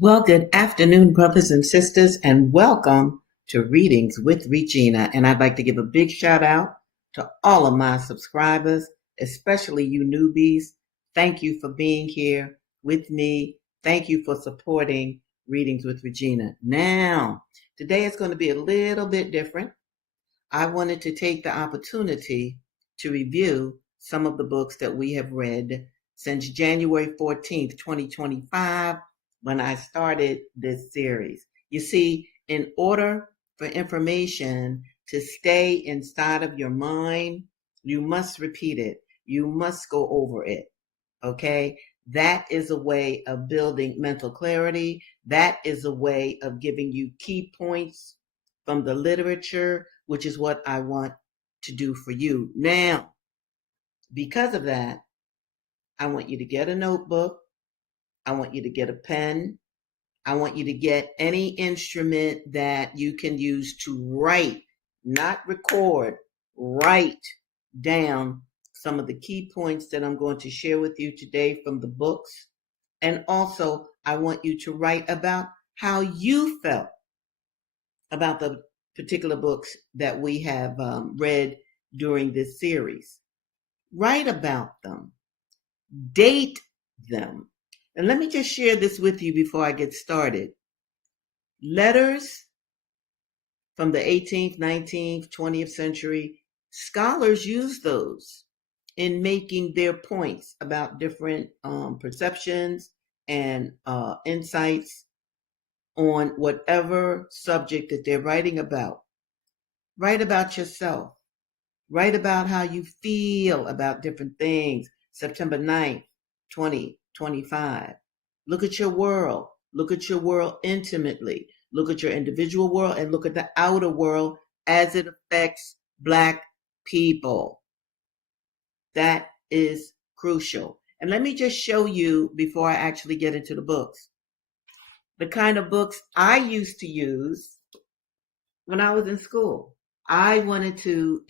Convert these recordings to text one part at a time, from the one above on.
Well, good afternoon, brothers and sisters, and welcome to Readings with Regina. And I'd like to give a big shout out to all of my subscribers, especially you newbies. Thank you for being here with me. Thank you for supporting Readings with Regina. Now, today is going to be a little bit different. I wanted to take the opportunity to review some of the books that we have read since January 14th, 2025, when I started this series. You see, in order for information to stay inside of your mind, you must repeat it. You must go over it. Okay? That is a way of building mental clarity. That is a way of giving you key points from the literature, which is what I want to do for you. Now, because of that, I want you to get a notebook. I want you to get a pen. I want you to get any instrument that you can use to write, not record, write down some of the key points that I'm going to share with you today from the books. And also, I want you to write about how you felt about the particular books that we have read during this series. Write about them, date them. And let me just share this with you before I get started. Letters from the 18th, 19th, 20th century, scholars use those in making their points about different perceptions and insights on whatever subject that they're writing about. Write about yourself. Write about how you feel about different things. September 9th, 2025. Look at your world. Look at your world intimately. Look at your individual world and look at the outer world as it affects Black people. That is crucial. And let me just show you before I actually get into the books. The kind of books I used to use when I was in school. I wanted to,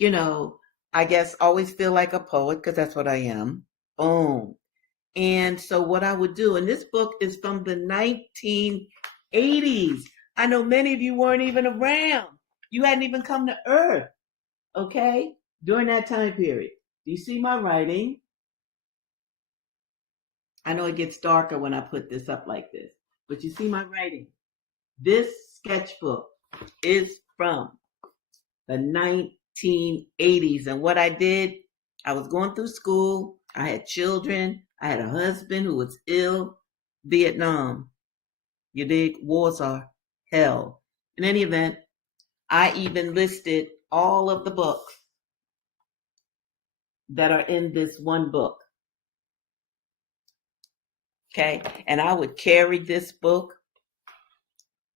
I guess always feel like a poet because that's what I am. Boom. And so what I would do, and this book is from the 1980s. I know many of you weren't even around. You hadn't even come to Earth, okay, during that time period. Do you see my writing? I know it gets darker when I put this up like this, but you see my writing. This sketchbook is from the 1980s. And what I did, I was going through school. I had children. I had a husband who was ill. Vietnam. You dig? Wars are hell. In any event, I even listed all of the books that are in this one book. Okay? And I would carry this book,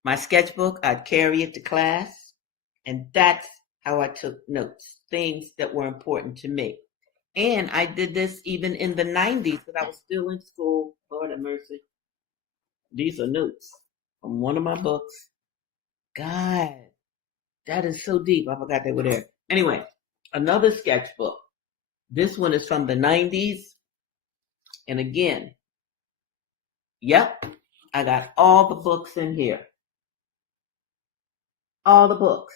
my sketchbook, I'd carry it to class. And that's how I took notes, things that were important to me. And I did this even in the 90s because I was still in school. Lord have mercy. These are notes from one of my books. God, that is so deep. I forgot they were there. Anyway, another sketchbook. This one is from the 90s. And again, yep, I got all the books in here. All the books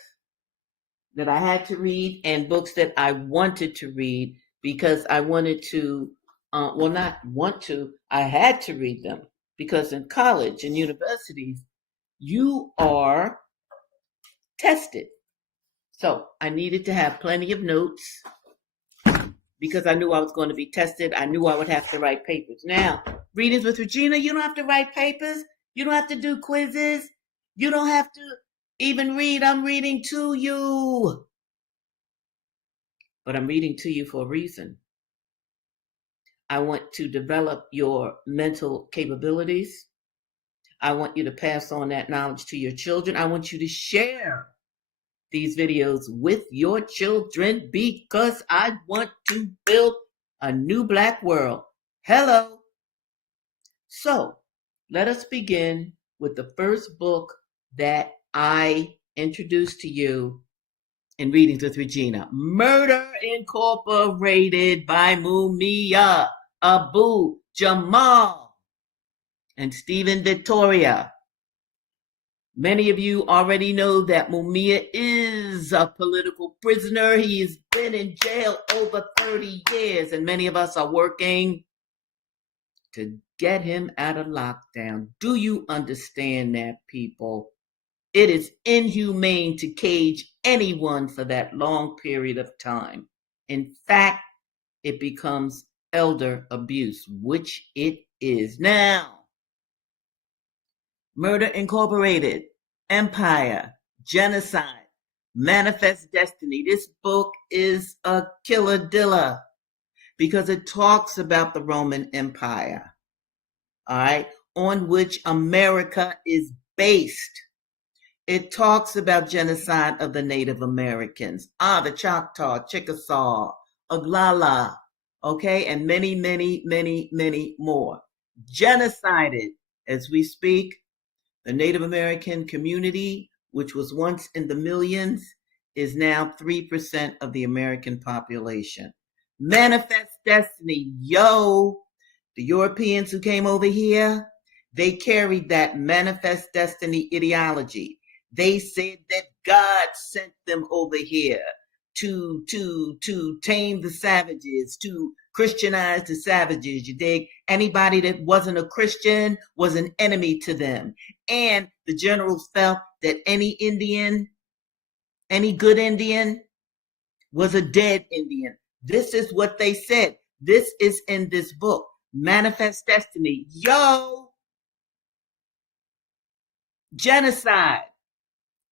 that I had to read and books that I wanted to read because I wanted to, not want to, I had to read them because in college and universities, you are tested. So I needed to have plenty of notes because I knew I was going to be tested. I knew I would have to write papers. Now, Readings with Regina, you don't have to write papers. You don't have to do quizzes. You don't have to even read. I'm reading to you. But I'm reading to you for a reason. I want to develop your mental capabilities. I want you to pass on that knowledge to your children. I want you to share these videos with your children because I want to build a new Black world. Hello. So let us begin with the first book that I introduced to you in Readings with Regina. Murder Incorporated by Mumia Abu Jamal. and Stephen Victoria. Many of you already know that Mumia is a political prisoner. He has been in jail over 30 years, and many of us are working to get him out of lockdown. Do you understand that, people? It is inhumane to cage anyone for that long period of time. In fact, it becomes elder abuse, which it is. Now, Murder Incorporated, Empire, Genocide, Manifest Destiny. This book is a killer diller because it talks about the Roman Empire, all right, on which America is based. It talks about genocide of the Native Americans, the Choctaw, Chickasaw, Oglala, okay, and many, many, many, many more. Genocided as we speak. The Native American community, which was once in the millions, is now 3% of the American population. Manifest Destiny, yo, the Europeans who came over here, they carried that manifest destiny ideology. They said that God sent them over here to tame the savages, to Christianize the savages. You dig? Anybody that wasn't a Christian was an enemy to them. And the generals felt that any Indian, any good Indian, was a dead Indian. This is what they said. This is in this book, Manifest Destiny. Yo, genocide.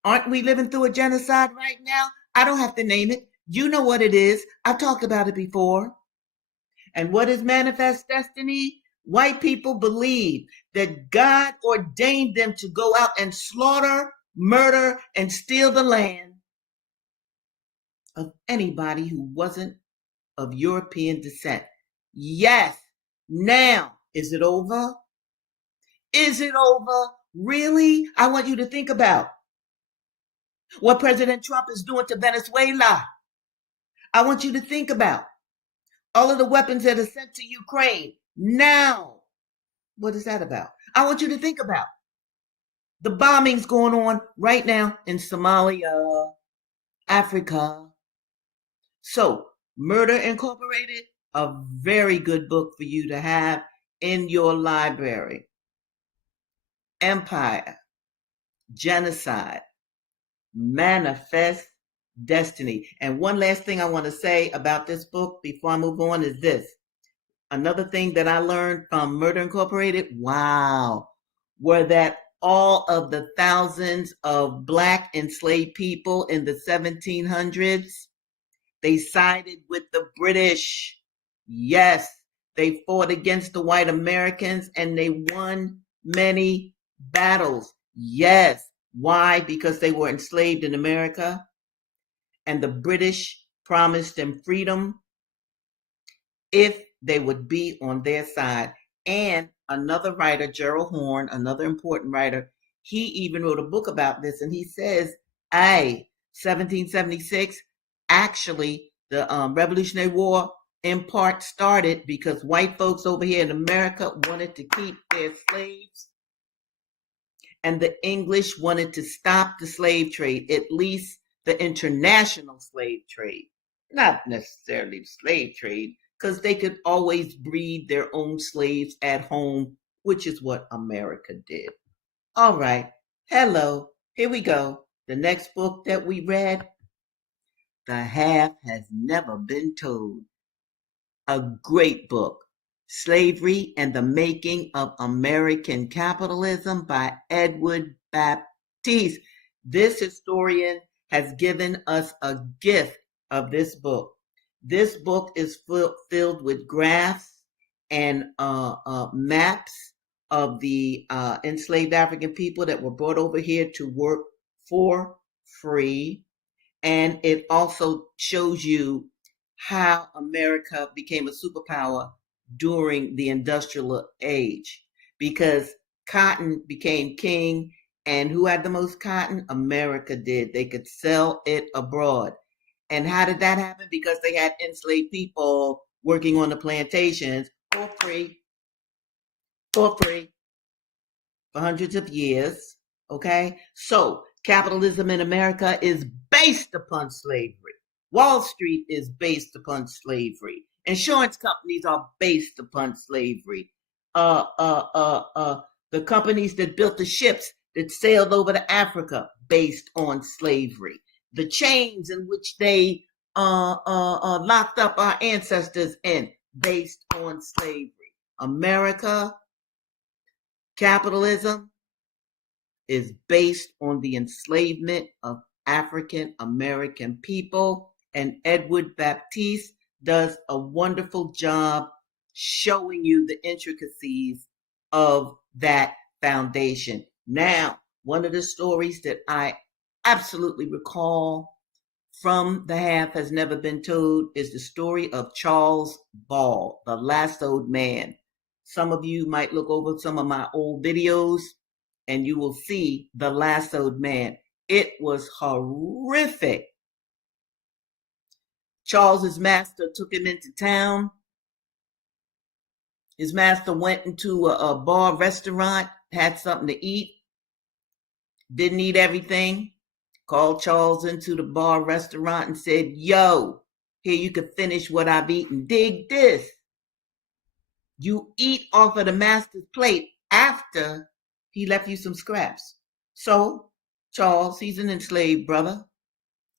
Aren't we living through a genocide right now? I don't have to name it. You know what it is. I've talked about it before. And what is manifest destiny? White people believe that God ordained them to go out and slaughter, murder, and steal the land of anybody who wasn't of European descent. Yes. Now, is it over? Is it over? Really? I want you to think about what President Trump is doing to Venezuela. I want you to think about all of the weapons that are sent to Ukraine. Now, what is that about? I want you to think about the bombings going on right now in Somalia, Africa. So, Murder Incorporated, a very good book for you to have in your library. Empire, Genocide, Manifest Destiny. And one last thing I want to say about this book before I move on is this. Another thing that I learned from Murder Incorporated, wow, were that all of the thousands of Black enslaved people in the 1700s, they sided with the British. Yes, they fought against the white Americans and they won many battles. Yes. Why? Because they were enslaved in America and the British promised them freedom if they would be on their side. And another writer, Gerald Horne, another important writer, he even wrote a book about this and he says, 1776, actually, the Revolutionary War in part started because white folks over here in America wanted to keep their slaves and the English wanted to stop the slave trade, at least the international slave trade, not necessarily the slave trade, because they could always breed their own slaves at home, which is what America did. All right. Hello. Here we go. The next book that we read, The Half Has Never Been Told. A great book. Slavery and the Making of American Capitalism by Edward Baptiste. This historian has given us a gift of this book. This book is filled with graphs and maps of the enslaved African people that were brought over here to work for free. And it also shows you how America became a superpower during the industrial age because cotton became king. And who had the most cotton? America did. They could sell it abroad. And how did that happen? Because they had enslaved people working on the plantations for free. For free. for hundreds of years. Okay? So, capitalism in America is based upon slavery. Wall Street is based upon slavery. Insurance companies are based upon slavery. Uh, uh, uh, uh, the companies that built the ships that sailed over to Africa based on slavery. The chains in which they locked up our ancestors in based on slavery. America, capitalism is based on the enslavement of African American people, and Edward Baptiste does a wonderful job showing you the intricacies of that foundation. Now, one of the stories that I absolutely recall from The Half Has Never Been Told is the story of Charles Ball, the lassoed man. Some of you might look over some of my old videos and you will see the lassoed man. It was horrific. Charles's master took him into town. His master went into a bar restaurant, had something to eat, didn't eat everything, called Charles into the bar restaurant and said, yo, here you can finish what I've eaten. Dig this. You eat off of the master's plate after he left you some scraps. So Charles, he's an enslaved brother.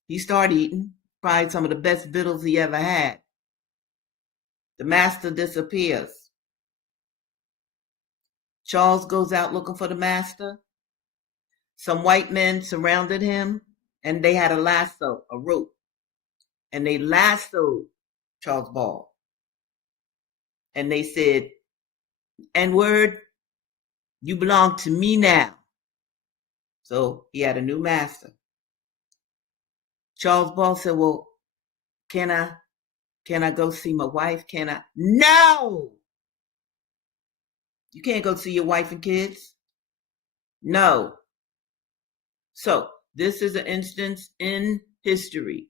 He started eating probably some of the best victuals he ever had. The master disappears. Charles goes out looking for the master. Some white men surrounded him and they had a lasso, a rope, and they lassoed Charles Ball. And they said, N-word, you belong to me now. So he had a new master. Charles Ball said, well, can I go see my wife? Can I? No! You can't go see your wife and kids? No. So this is an instance in history,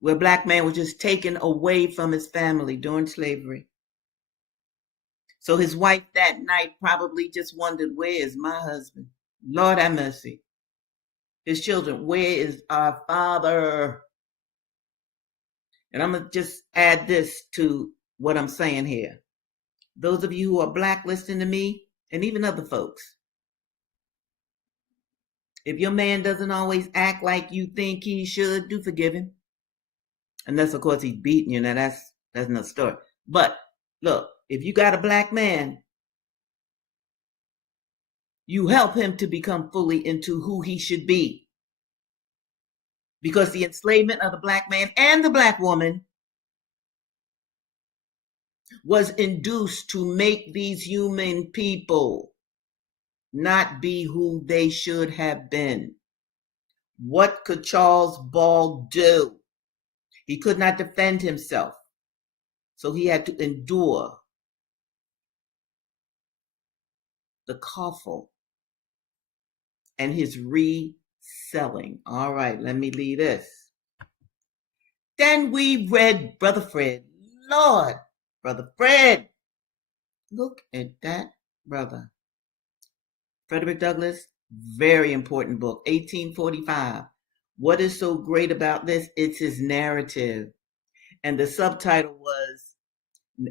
where black man was just taken away from his family during slavery. So his wife that night probably just wondered, where is my husband? Lord have mercy. His children, where is our father? And I'm going to just add this to what I'm saying here. Those of you who are black listening to me, and even other folks, if your man doesn't always act like you think he should, do forgive him. Unless, of course, he's beating you. Now, that's another story. But look, if you got a black man, you help him to become fully into who he should be. Because the enslavement of the black man and the black woman was induced to make these human people not be who they should have been. What could Charles Ball do? He could not defend himself. So he had to endure the coffle and his reselling. All right, let me leave this. Then we read Brother Fred. Lord, Brother Fred. Look at that brother. Frederick Douglass, very important book, 1845. What is so great about this? It's his narrative. And the subtitle was,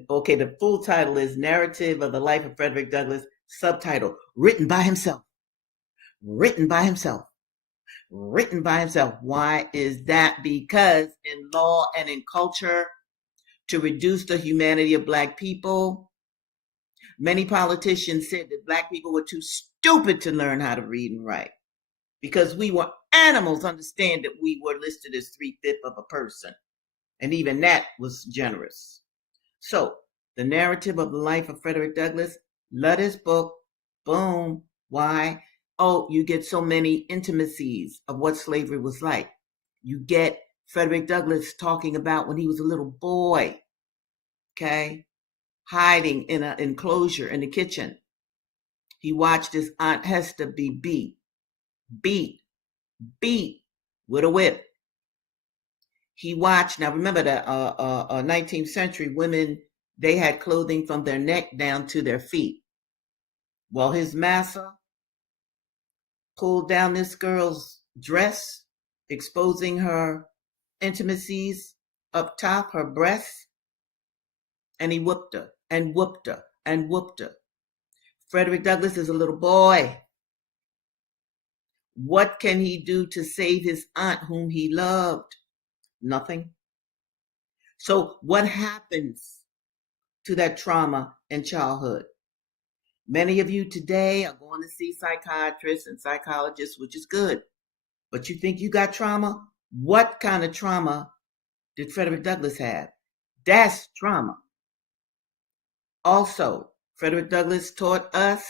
okay, the full title is Narrative of the Life of Frederick Douglass, subtitle, written by himself. Written by himself. Written by himself. Why is that? Because in law and in culture, to reduce the humanity of black people, many politicians said that black people were too stupid to learn how to read and write. Because we were animals, understand that we were listed as 3/5 of a person. And even that was generous. So, the narrative of the life of Frederick Douglass, love this book. Boom. Why? Oh, you get so many intimacies of what slavery was like. You get Frederick Douglass talking about when he was a little boy, okay, hiding in an enclosure in the kitchen. He watched his Aunt Hester be beat with a whip. He watched, now remember that 19th century women they had clothing from their neck down to their feet. Well, his master pulled down this girl's dress, exposing her intimacies up top, her breasts, and he whooped her and whooped her and whooped her. Frederick Douglass is a little boy. What can he do to save his aunt whom he loved? Nothing. So what happens to that trauma in childhood? Many of you today are going to see psychiatrists and psychologists, which is good. But you think you got trauma? What kind of trauma did Frederick Douglass have? That's trauma. Also, Frederick Douglass taught us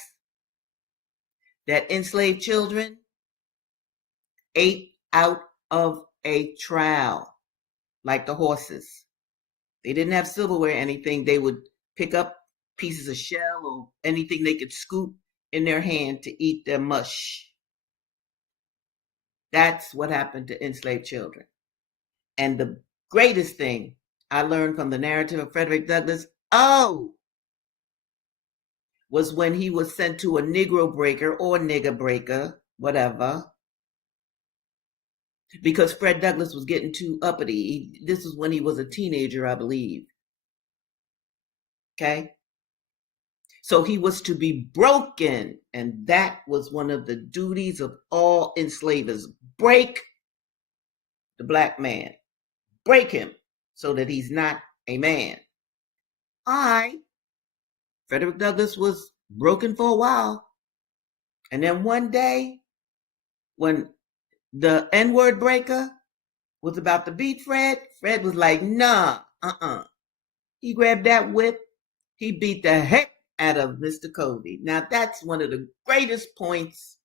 that enslaved children ate out of a trowel, like the horses. They didn't have silverware or anything. They would pick up pieces of shell or anything they could scoop in their hand to eat their mush. That's what happened to enslaved children. And the greatest thing I learned from the narrative of Frederick Douglass, was when he was sent to a Negro breaker or nigger breaker, whatever, because Fred Douglass was getting too uppity. This was when he was a teenager, I believe. Okay? So he was to be broken, and that was one of the duties of all enslavers. Break the black man. Break him so that he's not a man. Frederick Douglass, was broken for a while. And then one day, when the N-word breaker was about to beat Fred, Fred was like, nah, He grabbed that whip. He beat the heck out of Mr. Covey. Now, that's one of the greatest points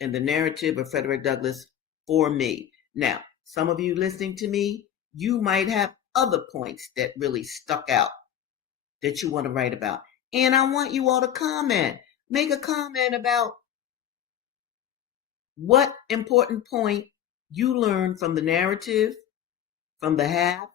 in the narrative of Frederick Douglass for me. Now, some of you listening to me, you might have other points that really stuck out that you want to write about. And I want you all to comment. Make a comment about what important point you learned from the narrative, from the half,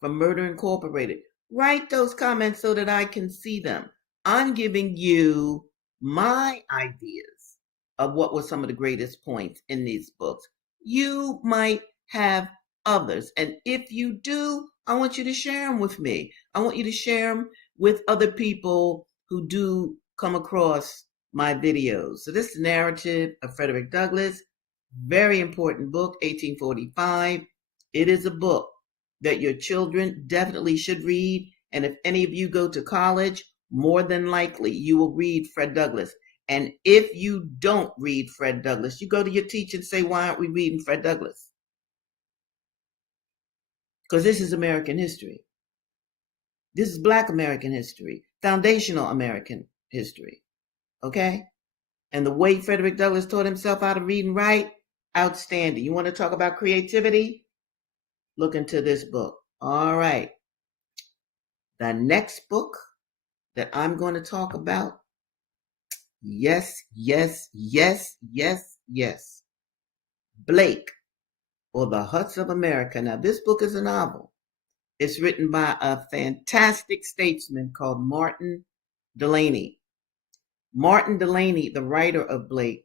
from Murder Incorporated. Write those comments so that I can see them. I'm giving you my ideas of what were some of the greatest points in these books. You might have others. And if you do, I want you to share them with me. I want you to share them with other people who do come across my videos. So this is the narrative of Frederick Douglass. Very important book, 1845. It is a book that your children definitely should read. And if any of you go to college, more than likely you will read Fred Douglass. And if you don't read Fred Douglass, you go to your teacher and say, why aren't we reading Fred Douglass? Because this is American history. This is Black American history, foundational American history. Okay? And the way Frederick Douglass taught himself how to read and write, outstanding. You want to talk about creativity? Look into this book. All right. The next book that I'm going to talk about, yes. Blake, or The Huts of America. Now, this book is a novel. It's written by a fantastic statesman called Martin Delany. Martin Delany, the writer of Blake,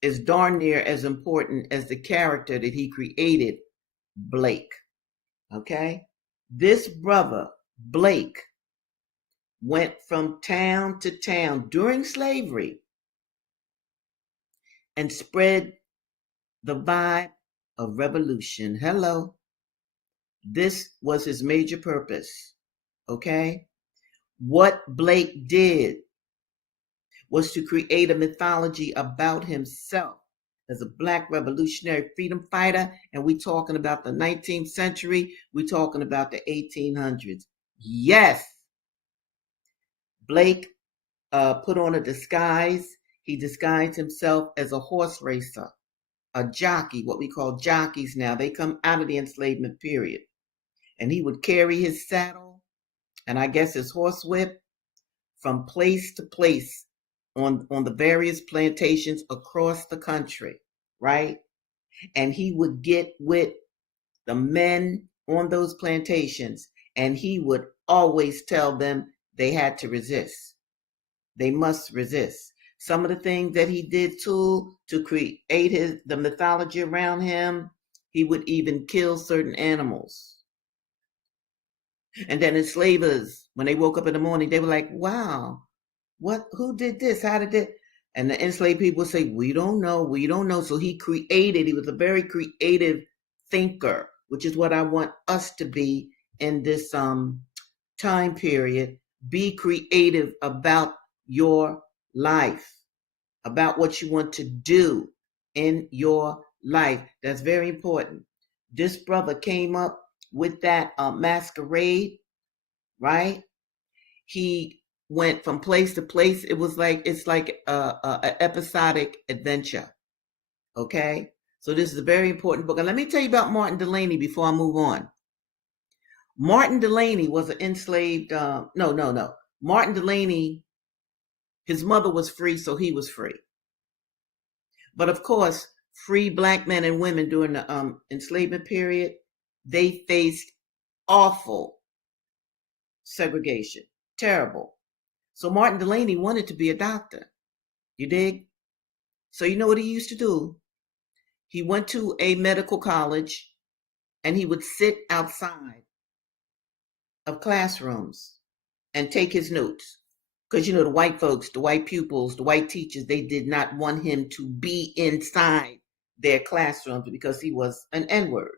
is darn near as important as the character that he created, Blake. Okay? This brother, Blake, went from town to town during slavery and spread the vibe of revolution. Hello. This was his major purpose. Okay? What Blake did was to create a mythology about himself as a Black revolutionary freedom fighter. And we're talking about the 19th century. We're talking about the 1800s. Yes. Blake put on a disguise. He disguised himself as a horse racer, a jockey, what we call jockeys now. They come out of the enslavement period. And he would carry his saddle and I guess his horsewhip from place to place on the various plantations across the country, right? And he would get with the men on those plantations and he would always tell them they had to resist. They must resist. Some of the things that he did too to create the mythology around him, he would even kill certain animals. And then enslavers, when they woke up in the morning, they were like, wow, who did this? How did it? And the enslaved people would say, we don't know, we don't know. So he was a very creative thinker, which is what I want us to be in this time period. Be creative about your life, about what you want to do in your life. That's very important. This brother came up with that masquerade, right? He went from place to place. It's like a episodic adventure. Okay, so this is a very important book. And let me tell you about Martin Delaney before I move on. Martin Delaney was an enslaved. No. Martin Delaney, his mother was free, so he was free. But of course, free black men and women during the enslavement period, they faced awful segregation. Terrible. So Martin Delaney wanted to be a doctor. You dig? So you know what he used to do? He went to a medical college and he would sit outside of classrooms and take his notes. Because you know, the white folks, the white pupils, the white teachers, they did not want him to be inside their classrooms because he was an N-word.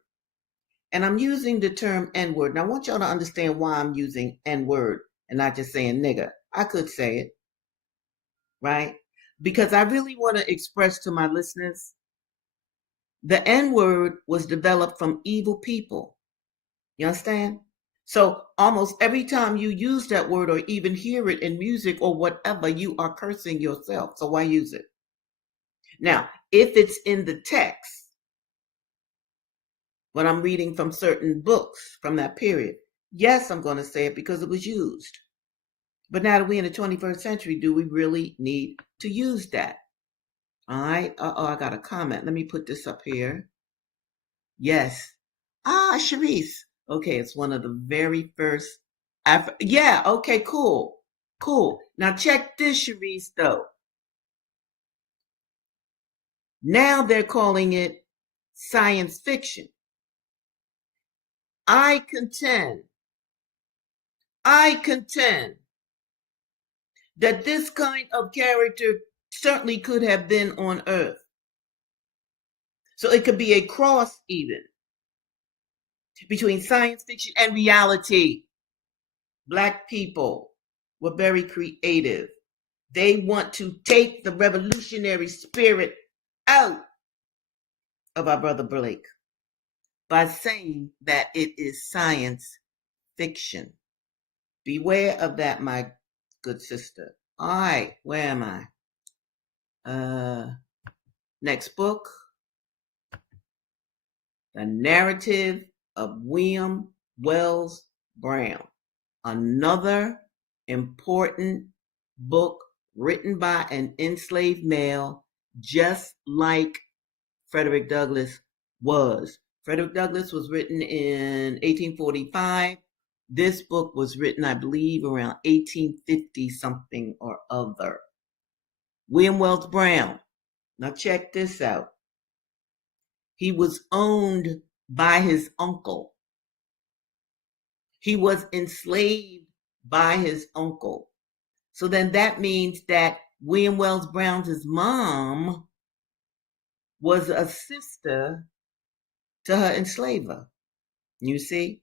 And I'm using the term N-word. And I want y'all to understand why I'm using N-word and not just saying nigger. I could say it, right? Because I really want to express to my listeners, the N-word was developed from evil people. You understand? So almost every time you use that word or even hear it in music or whatever, you are cursing yourself. So why use it? Now, if it's in the text, when I'm reading from certain books from that period, yes, I'm going to say it because it was used. But now that we're in the 21st century, do we really need to use that? All right. I got a comment. Let me put this up here. Yes. Sharice. Okay, it's one of the very first. Yeah, okay, cool. Cool. Now check this, Sharice, though. Now they're calling it science fiction. I contend that this kind of character certainly could have been on Earth. So it could be a cross even between science fiction and reality. Black people were very creative. They want to take the revolutionary spirit out of our brother Blake by saying that it is science fiction. Beware of that, my good sister. All right, where am I? Next book, The Narrative of William Wells Brown. Another important book written by an enslaved male, just like Frederick Douglass was. Frederick Douglass was written in 1845. This book was written, I believe, around 1850 something or other. William Wells Brown. Now check this out. He was owned by his uncle. He was enslaved by his uncle. So then that means that William Wells Brown's mom was a sister to her enslaver. You see?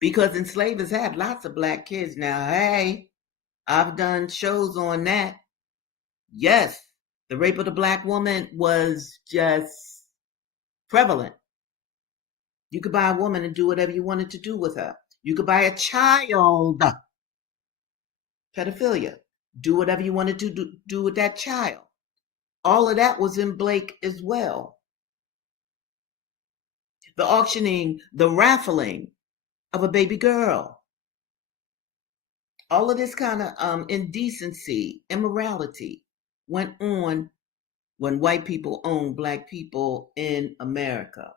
Because enslavers had lots of black kids. Now, hey, I've done shows on that. Yes, the rape of the black woman was just prevalent. You could buy a woman and do whatever you wanted to do with her. You could buy a child. Pedophilia. Do whatever you wanted to do with that child. All of that was in Blake as well. The auctioning, the raffling of a baby girl. All of this kind of indecency, immorality went on when white people owned black people in America.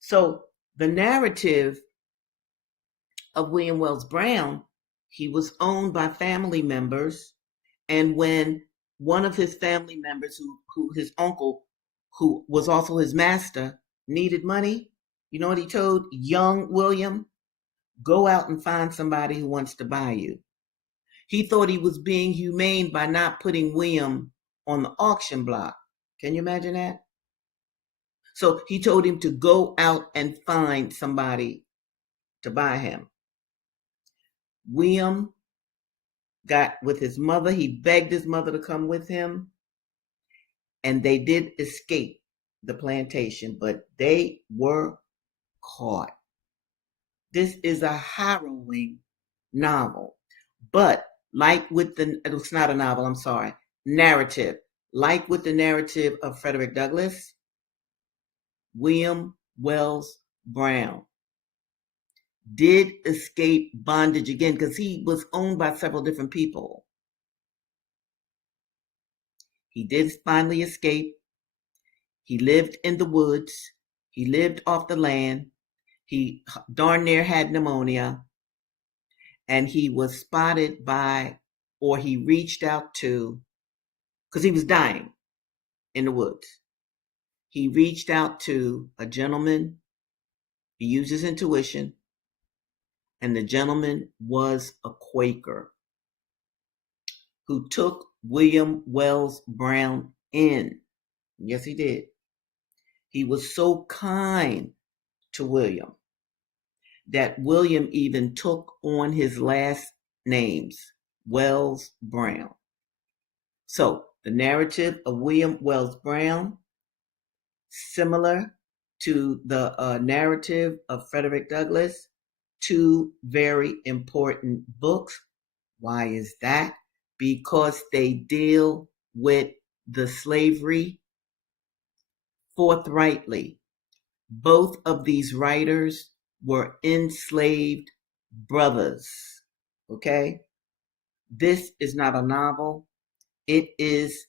So the narrative of William Wells Brown He was owned by family members, and when one of his family members, who his uncle, who was also his master, needed money, you know what he told young William? Go out and find somebody who wants to buy you. He thought he was being humane by not putting William on the auction block. Can you imagine that? So he told him to go out and find somebody to buy him. William got with his mother. He begged his mother to come with him, and they did escape the plantation, but they were caught. This is a harrowing novel, but it's not a novel, I'm sorry, narrative. Like with the narrative of Frederick Douglass, William Wells Brown did escape bondage again because he was owned by several different people. He did finally escape. He lived in the woods. He lived off the land. He darn near had pneumonia. And he was spotted by, or he reached out to, because he was dying in the woods. He reached out to a gentleman. He used his intuition. And the gentleman was a Quaker who took William Wells Brown in. Yes, he did. He was so kind to William that William even took on his last names, Wells Brown. So the narrative of William Wells Brown, similar to the narrative of Frederick Douglass, two very important books. Why is that? Because they deal with the slavery forthrightly. Both of these writers were enslaved brothers. Okay? This is not a novel, it is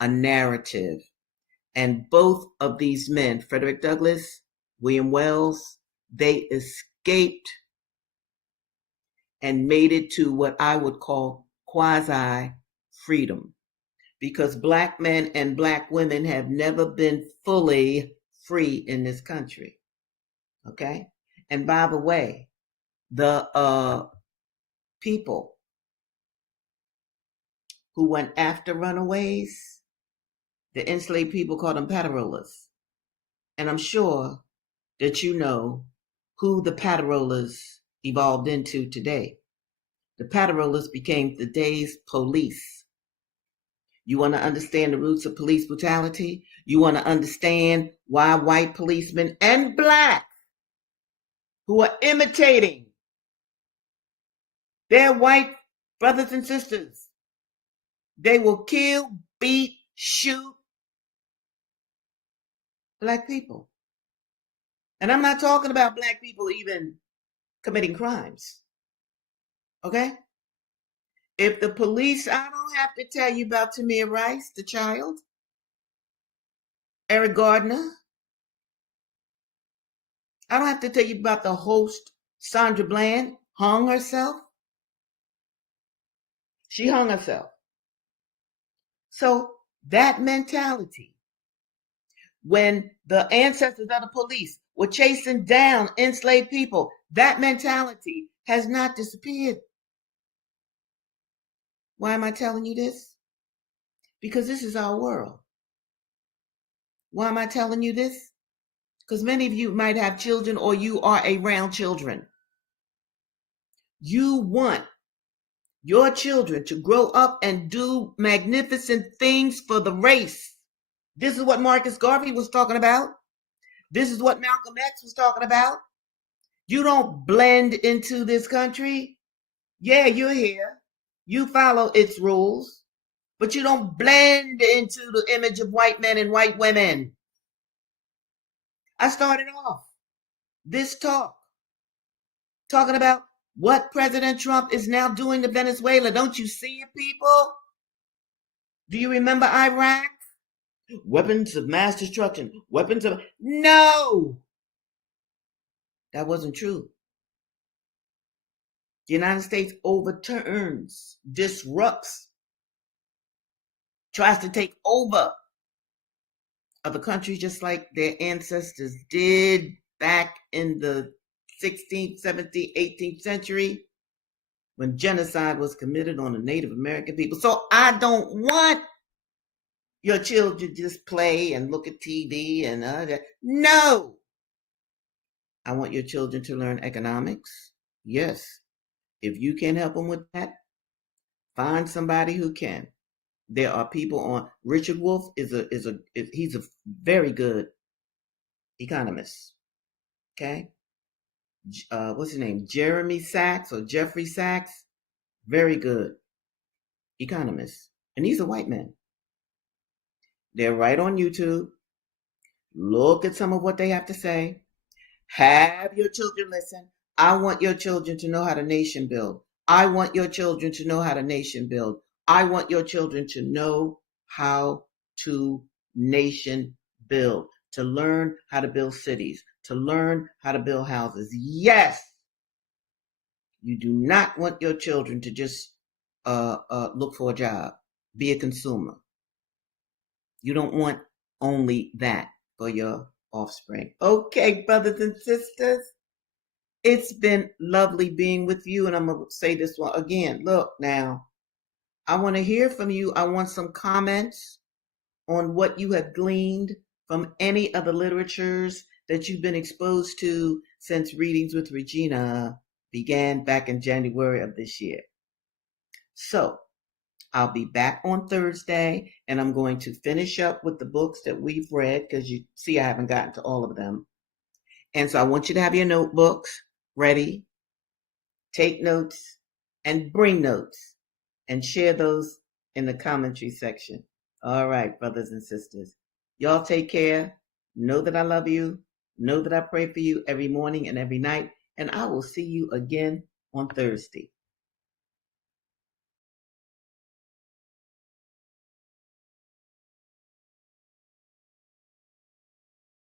a narrative. And both of these men, Frederick Douglass, William Wells, they escaped and made it to what I would call quasi freedom. Because Black men and Black women have never been fully free in this country. Okay? And by the way, the people who went after runaways, the enslaved people called them paterollers. And I'm sure that you know who the paterollers evolved into today. The paterollers became today's police. You want to understand the roots of police brutality? You want to understand why white policemen and Black who are imitating their white brothers and sisters, they will kill, beat, shoot Black people. And I'm not talking about Black people even committing crimes. Okay? If the police, I don't have to tell you about Tamir Rice, the child, Eric Gardner. I don't have to tell you about the host, Sandra Bland, hung herself. She hung herself. So that mentality, when the ancestors of the police were chasing down enslaved people, that mentality has not disappeared. Why am I telling you this? Because this is our world. Why am I telling you this? Because many of you might have children or you are around children. You want your children to grow up and do magnificent things for the race. This is what Marcus Garvey was talking about. This is what Malcolm X was talking about. You don't blend into this country. Yeah, you're here. You follow its rules, but you don't blend into the image of white men and white women. I started off this talking about what President Trump is now doing to Venezuela. Don't you see it, people? Do you remember Iraq? Weapons of mass destruction. No! that wasn't true. The United States overturns, disrupts, tries to take over other countries just like their ancestors did back in the 16th, 17th, 18th century when genocide was committed on the Native American people. So I don't want your children to just play and look at TV and that. No, I want your children to learn economics. Yes, if you can help them with that, find somebody who can. There are people on. Richard Wolff he's a very good economist. Okay, what's his name? Jeremy Sachs or Jeffrey Sachs. Very good economist, and he's a white man. They're right on YouTube. Look at some of what they have to say. Have your children listen. I want your children to know how to nation build. I want your children to know how to nation build. I want your children to know how to nation build, to learn how to build cities, to learn how to build houses. Yes, you do not want your children to just look for a job, be a consumer. You don't want only that for your offspring. Okay, brothers and sisters, it's been lovely being with you. And I'm going to say this one again. Look, now, I want to hear from you. I want some comments on what you have gleaned from any of the literatures that you've been exposed to since Readings with Regina began back in January of this year. So, I'll be back on Thursday and I'm going to finish up with the books that we've read because you see I haven't gotten to all of them. And so I want you to have your notebooks ready, take notes, and bring notes and share those in the commentary section. All right, brothers and sisters. Y'all take care. Know that I love you. Know that I pray for you every morning and every night. And I will see you again on Thursday.